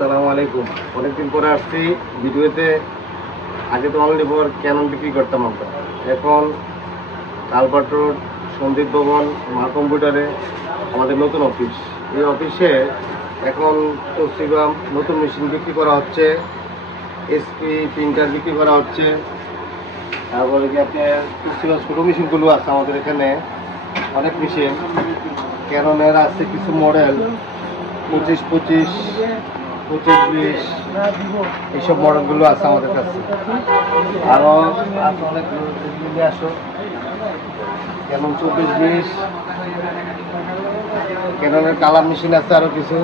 আসসালামু আলাইকুম। অনেকদিন পরে আসছি ভিডিওতে। আগে তো অনলি ফর ক্যানন বিক্রি করতাম আমরা। এখন কালপাট রোড, সন্দীপ ভবন, মা কম্পিউটারে আমাদের নতুন অফিস। এই অফিসে এখন তোশিবা নতুন মেশিন বিক্রি করা হচ্ছে, এসপি প্রিন্টার বিক্রি করা হচ্ছে। তারপরে কি আপনার তোশিবা ছোটো মেশিনগুলো আছে আমাদের এখানে, অনেক মেশিন। ক্যাননের আছে কিছু মডেল 25-25, 25-20 এইসব মডেলগুলো আছে আমাদের কাছে। আরও আছে অনেক নিয়ে আসো। ক্যানন 24-20, ক্যাননের কালার মেশিন আছে, আরও কিছু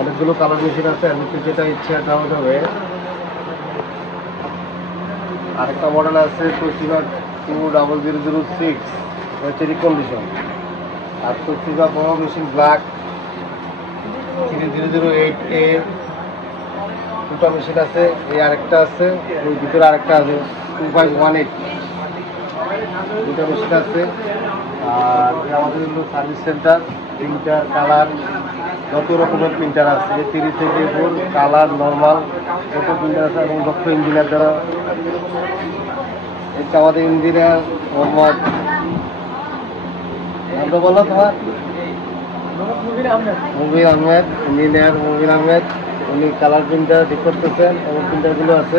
অনেকগুলো কালার মেশিন আছে। এর মধ্যে যেটা ইচ্ছা দেওয়া যাবে। আরেকটা মডেল আছে তোশিবা 20006, হচ্ছে রিকন্ডিশন। আর তোশিবা বড় মেশিন ব্ল্যাক 3008A দুটো মেশিন আছে। এই আরেকটা আছে, ওই ভিতরে আরেকটা আছে 2518, দুটো মেশিন আছে। আর আমাদের হলো সার্ভিস সেন্টার, প্রিন্টার, কালার, যত রকমের প্রিন্টার আছে 30 থেকে ফুল কালার নর্মাল যত প্রিন্টার আছে, এবং দক্ষ ইঞ্জিনিয়ার দ্বারা। এটা আমাদের ইঞ্জিনিয়ার মোহাম্মদ, নামটা বলো তোমার? মুবির আহমেদ, ইঞ্জিনিয়ার মুবির আহমেদ। উনি কালার প্রিন্টার ঠিক করতেছেন এবং প্রিন্টারগুলো আছে।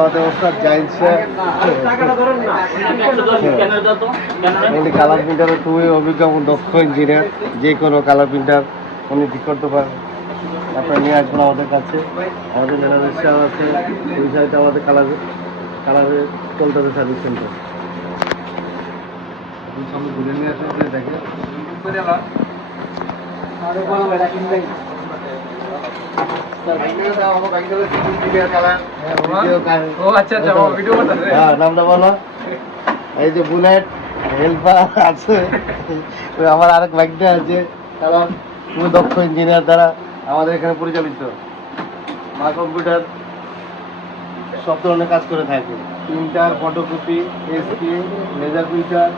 আমাদের ওস্তাদ জাহিদ স্যার, উনি কালার প্রিন্টারে খুবই অভিজ্ঞ এবং দক্ষ ইঞ্জিনিয়ার। যে কোনো কালার প্রিন্টার উনি ঠিক করতে পারেন। আপনারা নিয়ে আসবেন আমাদের কাছে। আমাদের ম্যানেজার সাহেব আছে, ওই সাইডে আমাদের কালারে চলতেছে সার্ভিস সেন্টার। সামনে ঘুরে নিয়ে আসেন, দেখে নামটা বলো। এই যে বুলেট হেল্পার আছে, আমার আরেক বাইকটা আছে। কারণ খুবই দক্ষ ইঞ্জিনিয়ার দ্বারা আমাদের এখানে পরিচালিত। মা কম্পিউটার সব ধরনের কাজ করে থাকে। Printer, photocopy, SP, laser printer,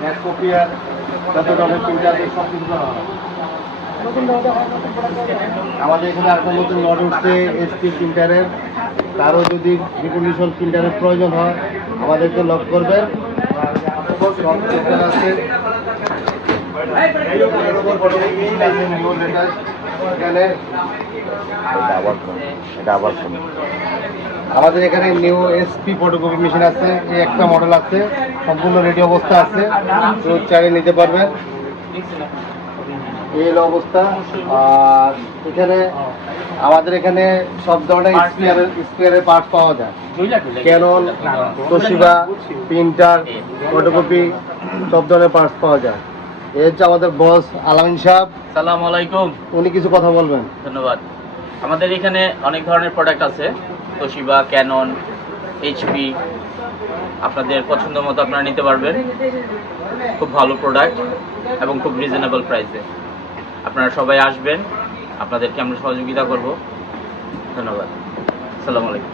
ম্যাট কপিয়ার, যত ধরনের প্রিন্টার সব কিছু করা হয়। আমাদের এখানে আরেকটা নতুন মডেল উঠছে এসপি প্রিন্টারের। তারও যদি রিকন্ডিশন প্রিন্টারের প্রয়োজন হয় আমাদেরকে লক করবেন। আছে আমাদের এখানে নিউ এসপি ফটোকপি মেশিন আছে। এই একটা মডেল আছে, সম্পূর্ণ রেডি অবস্থা আছে, তো চাইলে নিতে পারবেন। এই হলো অবস্থা। আর এখানে আমাদের এখানে সব ধরনের স্পেয়ারের পার্টস পাওয়া যায়। ক্যানন, তোশিবা, প্রিন্টার, ফটোকপি সব ধরনের পার্টস পাওয়া যায়। এই হচ্ছে আমাদের বস আলামিন সাহেব। আসসালামু আলাইকুম। উনি কিছু কথা বলবেন। ধন্যবাদ। আমাদের এখানে অনেক ধরনের প্রোডাক্ট আছে, তোশিবা, ক্যানন, এইচপি, আপনাদের পছন্দ মতো আপনারা নিতে পারবেন। খুব ভালো প্রোডাক্ট এবং খুব রিজনেবল প্রাইসে। আপনারা সবাই আসবেন, আপনাদেরকে আমরা সহযোগিতা করব। ধন্যবাদ। আসসালামু আলাইকুম।